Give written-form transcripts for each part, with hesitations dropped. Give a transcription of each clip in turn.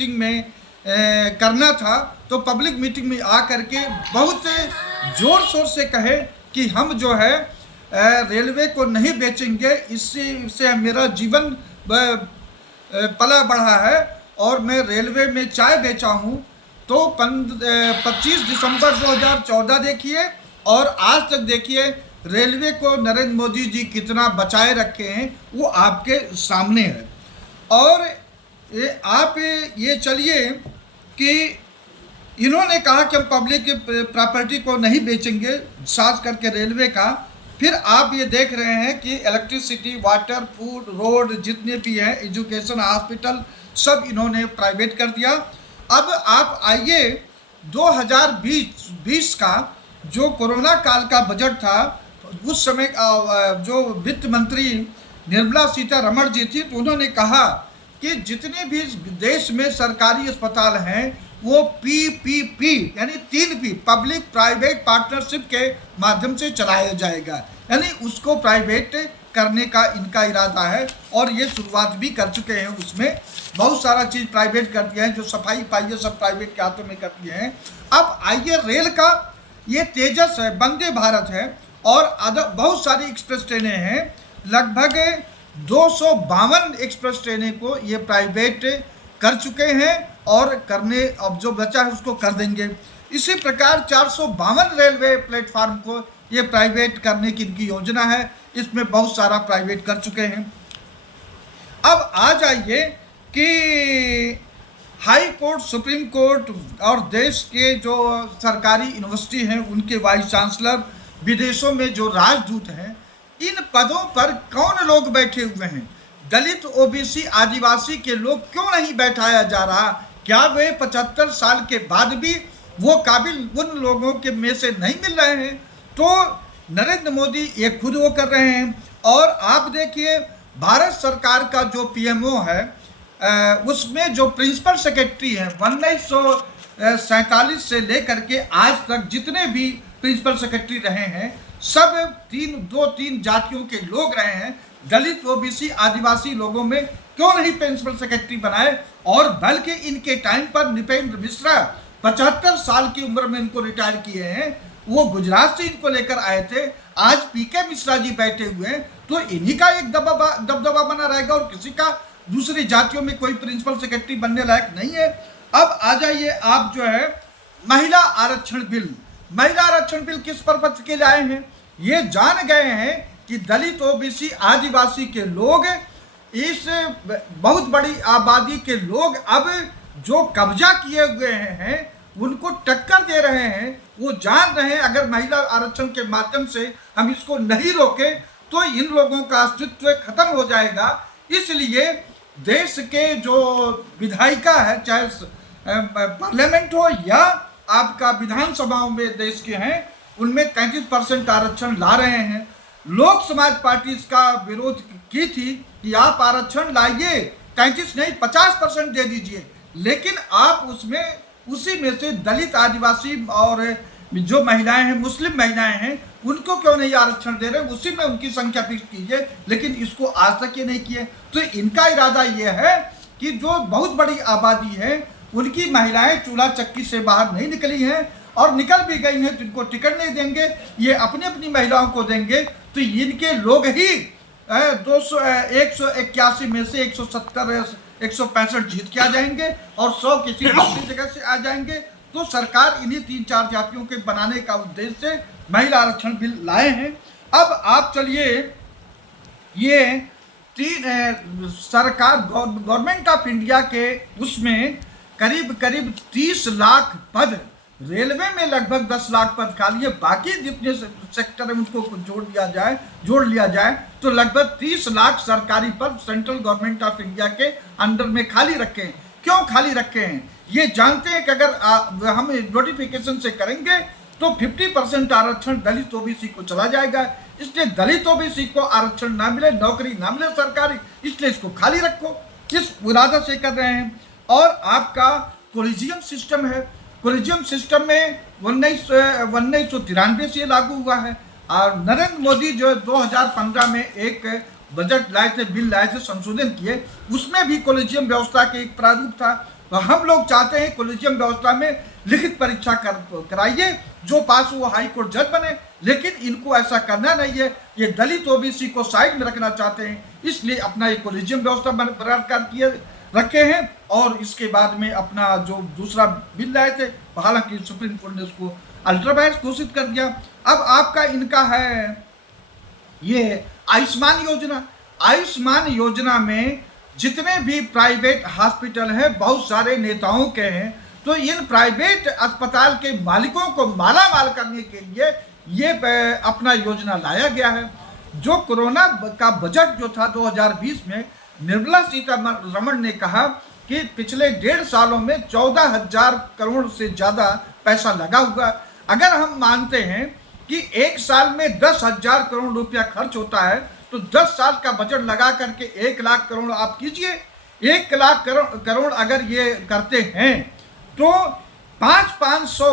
Meeting में करना था, तो पब्लिक मीटिंग में आ करके बहुत ज़ोर शोर से कहे कि हम जो है रेलवे को नहीं बेचेंगे, इससे मेरा जीवन पला बढ़ा है और मैं रेलवे में चाय बेचा हूँ। तो 25 दिसंबर 2014 देखिए और आज तक देखिए रेलवे को नरेंद्र मोदी जी कितना बचाए रखे हैं, वो आपके सामने है। और आप ये चलिए कि इन्होंने कहा कि हम पब्लिक प्रॉपर्टी को नहीं बेचेंगे, खास करके रेलवे का। फिर आप ये देख रहे हैं कि इलेक्ट्रिसिटी, वाटर, फूड, रोड जितने भी हैं, एजुकेशन, हॉस्पिटल, सब इन्होंने प्राइवेट कर दिया। अब आप आइए 2020 का जो कोरोना काल का बजट था, उस समय जो वित्त मंत्री निर्मला सीतारमण जी थी, तो उन्होंने कहा कि जितने भी देश में सरकारी अस्पताल हैं वो PPP यानी 3P पब्लिक प्राइवेट पार्टनरशिप के माध्यम से चलाया जाएगा, यानी उसको प्राइवेट करने का इनका इरादा है। और ये शुरुआत भी कर चुके हैं, उसमें बहुत सारा चीज़ प्राइवेट कर दिया है, जो सफाई पाइए सब प्राइवेट के हाथों में कर दिए हैं। अब आइए रेल का, ये तेजस है, वंदे भारत है और बहुत सारी एक्सप्रेस ट्रेनें हैं, लगभग 252 एक्सप्रेस ट्रेनें को ये प्राइवेट कर चुके हैं और करने, अब जो बचा है उसको कर देंगे। इसी प्रकार 452 रेलवे प्लेटफार्म को ये प्राइवेट करने की इनकी योजना है, इसमें बहुत सारा प्राइवेट कर चुके हैं। अब आ जाइए कि हाई कोर्ट, सुप्रीम कोर्ट और देश के जो सरकारी यूनिवर्सिटी हैं उनके वाइस चांसलर, विदेशों में जो राजदूत हैं, इन पदों पर कौन लोग बैठे हुए हैं? दलित, ओबीसी, आदिवासी के लोग क्यों नहीं बैठाया जा रहा? क्या वे 75 साल के बाद भी वो काबिल उन लोगों के में से नहीं मिल रहे हैं? तो नरेंद्र मोदी ये खुद वो कर रहे हैं। और आप देखिए भारत सरकार का जो PMO है, उसमें जो प्रिंसिपल सेक्रेटरी हैं 1947 से लेकर के आज तक जितने भी प्रिंसिपल सेक्रेटरी रहे हैं, सब 3 जातियों के लोग रहे हैं। दलित, ओबीसी, आदिवासी लोगों में क्यों नहीं प्रिंसिपल सेक्रेटरी बनाए? और बल्कि इनके टाइम पर नृपेंद्र मिश्रा 75 साल की उम्र में इनको रिटायर किए हैं, वो गुजरात से इनको लेकर आए थे। आज PK मिश्रा जी बैठे हुए हैं, तो इन्हीं का एक दबदबा बना रहेगा और किसी का दूसरी जातियों में कोई प्रिंसिपल सेक्रेटरी बनने लायक नहीं है। अब आ जाइए आप जो है महिला आरक्षण बिल। महिला आरक्षण बिल किस पर्पज के लिए आए हैं? ये जान गए हैं कि दलित, ओबीसी, आदिवासी के लोग, इस बहुत बड़ी आबादी के लोग अब जो कब्जा किए हुए हैं उनको टक्कर दे रहे हैं। वो जान रहे हैं अगर महिला आरक्षण के माध्यम से हम इसको नहीं रोके तो इन लोगों का अस्तित्व खत्म हो जाएगा। इसलिए देश के जो विधायिका है, चाहे पार्लियामेंट हो या आपका विधानसभाओं में देश के हैं, उनमें 33% आरक्षण ला रहे हैं। लोक समाज पार्टी इसका विरोध की थी कि आप आरक्षण लाइए, 33 नहीं 50% दे दीजिए, लेकिन आप उसमें उसी में से दलित, आदिवासी और जो महिलाएं हैं, मुस्लिम महिलाएं हैं, उनको क्यों नहीं आरक्षण दे रहे, उसी में उनकी संख्या फिक्स कीजिए। लेकिन इसको आज तक ये नहीं किए। तो इनका इरादा ये है कि जो बहुत बड़ी आबादी है उनकी महिलाएं चूल्हा चक्की से बाहर नहीं निकली हैं और निकल भी गई हैं तो इनको टिकट नहीं देंगे, ये अपनी अपनी महिलाओं को देंगे। तो इनके लोग ही 181 में से 170 165 जीत के आ जाएंगे और 100 किसी दूसरी जगह से आ जाएंगे। तो सरकार इन्हीं 3-4 जातियों के बनाने का उद्देश्य से महिला आरक्षण बिल लाए हैं। अब आप चलिए, ये सरकार गवर्नमेंट ऑफ इंडिया के उसमें करीब 30 लाख पद, रेलवे में लगभग 10 लाख पद खाली है, बाकी जितने सेक्टर है उनको जोड़ लिया जाए तो लगभग 30 लाख सरकारी पद सेंट्रल गवर्नमेंट ऑफ इंडिया के अंडर में खाली रखे हैं। क्यों खाली रखे हैं? ये जानते हैं कि अगर हम नोटिफिकेशन से करेंगे तो 50% आरक्षण दलित, ओबीसी को चला जाएगा। इसलिए दलित, ओबीसी को आरक्षण ना मिले, नौकरी ना मिले सरकारी, इसलिए इसको खाली रखो, किस इरादा से कर रहे हैं। और आपका कोलिजियम सिस्टम है, कोलिजियम सिस्टम में 1993 से लागू हुआ है। और नरेंद्र मोदी जो 2015 में एक बजट लाए थे, बिल लाए थे, संशोधन किए, उसमें भी कोलिजियम व्यवस्था के एक प्रारूप था। तो हम लोग चाहते हैं कोलिजियम व्यवस्था में लिखित परीक्षा कराइए, जो पास हो हाई कोर्ट जज बने, लेकिन इनको ऐसा करना नहीं है। ये दलित ओबीसी को साइड में रखना चाहते हैं, इसलिए अपना ये कोलिजियम व्यवस्था बरकरार किए रखे हैं। और इसके बाद में अपना जो दूसरा बिल लाए थे, हालांकि सुप्रीम कोर्ट ने उसको अल्ट्रा वायरस घोषित कर दिया। अब आपका इनका है ये आयुष्मान योजना। आयुष्मान योजना में जितने भी प्राइवेट हॉस्पिटल हैं, बहुत सारे नेताओं के हैं, तो इन प्राइवेट अस्पताल के मालिकों को माला माल करने के लिए ये अपना योजना लाया गया है। जो कोरोना का बजट जो था 2020 में, निर्मला सीतारमण ने कहा कि पिछले 1.5 सालों में 14,000 करोड़ से ज़्यादा पैसा लगा हुआ। अगर हम मानते हैं कि एक साल में 10,000 करोड़ रुपया खर्च होता है, तो 10 साल का बजट लगा करके 1 लाख करोड़ आप कीजिए। 1 लाख करोड़ अगर ये करते हैं तो 500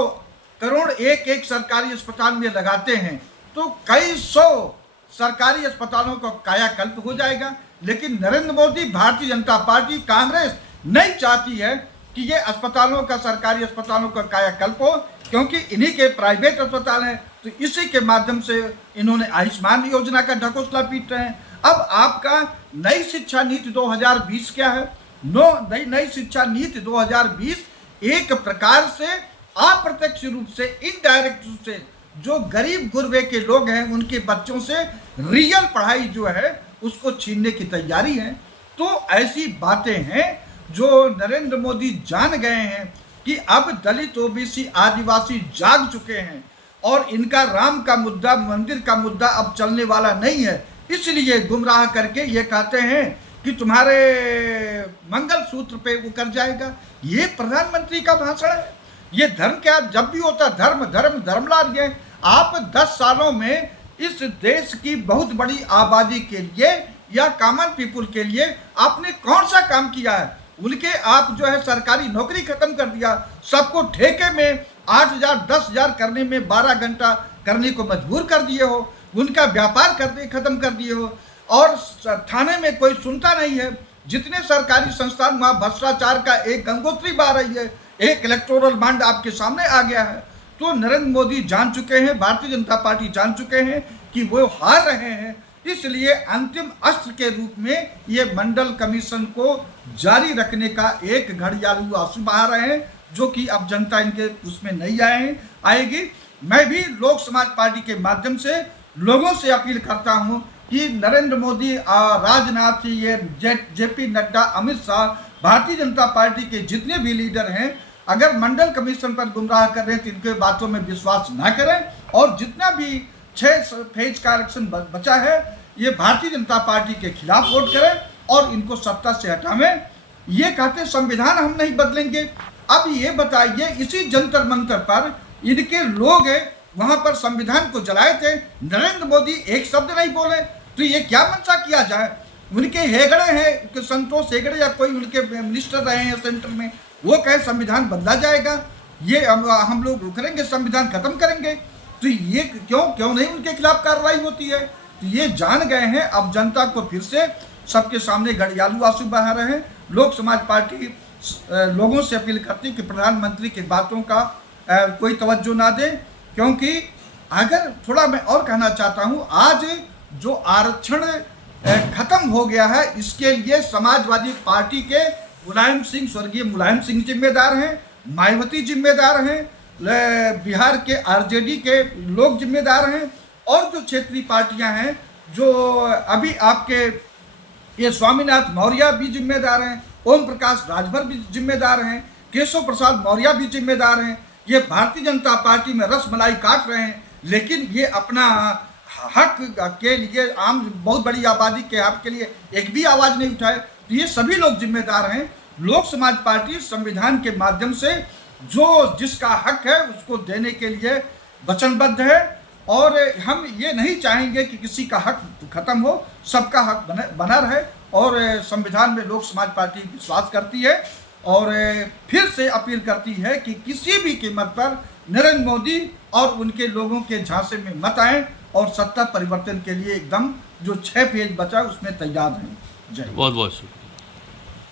करोड़ एक सरकारी अस्पताल में लगाते हैं, तो कई सौ सरकारी अस्पतालों का कायाकल्प हो जाएगा। लेकिन नरेंद्र मोदी, भारतीय जनता पार्टी, कांग्रेस नहीं चाहती है कि ये अस्पतालों का, सरकारी अस्पतालों का कायाकल्प हो, क्योंकि इन्हीं के प्राइवेट अस्पताल हैं। तो इसी के माध्यम से इन्होंने आयुष्मान योजना का ढकोसला पीट रहे हैं। अब आपका नई शिक्षा नीति 2020 क्या है? नई शिक्षा नीति 2020 एक प्रकार से अप्रत्यक्ष रूप से, इनडायरेक्ट रूप से, जो गरीब गुरबे के लोग हैं उनके बच्चों से रियल पढ़ाई जो है उसको छीनने की तैयारी है। तो ऐसी बातें हैं जो नरेंद्र मोदी जान गए हैं कि अब दलित, ओबीसी, आदिवासी जाग चुके हैं और इनका राम का मुद्दा, मंदिर का मुद्दा अब चलने वाला नहीं है। इसलिए गुमराह करके ये कहते हैं कि तुम्हारे मंगल सूत्र पे वो कर जाएगा। ये प्रधानमंत्री का भाषण है। ये धर्म क्या, जब भी होता धर्म धर्म धर्मलाल। ये आप 10 सालों में इस देश की बहुत बड़ी आबादी के लिए या कॉमन पीपुल के लिए आपने कौन सा काम किया है? उनके आप जो है सरकारी नौकरी खत्म कर दिया, सबको ठेके में 8,000 10,000 करने में 12 घंटा करने को मजबूर कर दिए हो, उनका व्यापार करते खत्म कर दिए हो, और थाने में कोई सुनता नहीं है। जितने सरकारी संस्थान, वहाँ भ्रष्टाचार का एक गंगोत्री बह रही है, एक इलेक्टोरल बॉन्ड आपके सामने आ गया है। तो नरेंद्र मोदी जान चुके हैं, भारतीय जनता पार्टी जान चुके हैं कि वो हार रहे हैं। इसलिए अंतिम अस्त्र के रूप में ये मंडल कमीशन को जारी रखने का एक घड़ियालू आंसू बहा रहे हैं, जो कि अब जनता इनके उसमें नहीं आएगी। मैं भी लोक समाज पार्टी के माध्यम से लोगों से अपील करता हूं कि नरेंद्र मोदी, राजनाथ, ये जेपी नड्डा, अमित शाह, भारतीय जनता पार्टी के जितने भी लीडर हैं, अगर मंडल कमीशन पर गुमराह कर रहे हैं तो इनके बातों में विश्वास ना करें। और जितना भी 6 फेज का इलेक्शन बचा है, ये भारतीय जनता पार्टी के खिलाफ वोट करें और इनको सत्ता से हटावें। ये कहते संविधान हम नहीं बदलेंगे। अब ये बताइए, इसी जंतर मंतर पर इनके लोग वहां पर संविधान को जलाए थे, नरेंद्र मोदी एक शब्द नहीं बोले। तो ये क्या मंशा किया जाए? उनके हेगड़े हैं, संतोष हेगड़े या कोई उनके मिनिस्टर रहे हैं सेंटर में, वो कहे संविधान बदला जाएगा, ये हम लोग करेंगे, संविधान खत्म करेंगे। तो ये क्यों नहीं उनके खिलाफ कार्रवाई होती है? तो ये जान गए हैं। अब जनता को फिर से सबके सामने घड़ियालू आंसू बहा रहे हैं। लोक समाज पार्टी लोगों से अपील करती है कि प्रधानमंत्री की बातों का कोई तवज्जो ना दे, क्योंकि अगर थोड़ा मैं और कहना चाहता हूँ, आज जो आरक्षण खत्म हो गया है, इसके लिए समाजवादी पार्टी के मुलायम सिंह, स्वर्गीय मुलायम सिंह जिम्मेदार हैं, मायावती जिम्मेदार हैं, बिहार के आरजेडी के लोग जिम्मेदार हैं, और जो क्षेत्रीय पार्टियां हैं, जो अभी आपके ये स्वामीनाथ मौर्य भी जिम्मेदार हैं, ओम प्रकाश राजभर भी जिम्मेदार हैं, केशव प्रसाद मौर्य भी जिम्मेदार हैं। ये भारतीय जनता पार्टी में रसमलाई काट रहे हैं, लेकिन ये अपना हक के लिए, आम बहुत बड़ी आबादी के हक के लिए एक भी आवाज़ नहीं उठाए। तो ये सभी लोग जिम्मेदार हैं। लोक समाज पार्टी संविधान के माध्यम से जो जिसका हक है उसको देने के लिए वचनबद्ध है, और हम ये नहीं चाहेंगे कि किसी का हक खत्म हो, सबका हक बना रहे। और संविधान में लोक समाज पार्टी विश्वास करती है और फिर से अपील करती है कि किसी भी कीमत पर नरेंद्र मोदी और उनके लोगों के झांसे में मत आएं और सत्ता परिवर्तन के लिए एकदम जो 6 फेज बचा उसमें तैयार हैं। जय। बहुत बहुत शुक्रिया।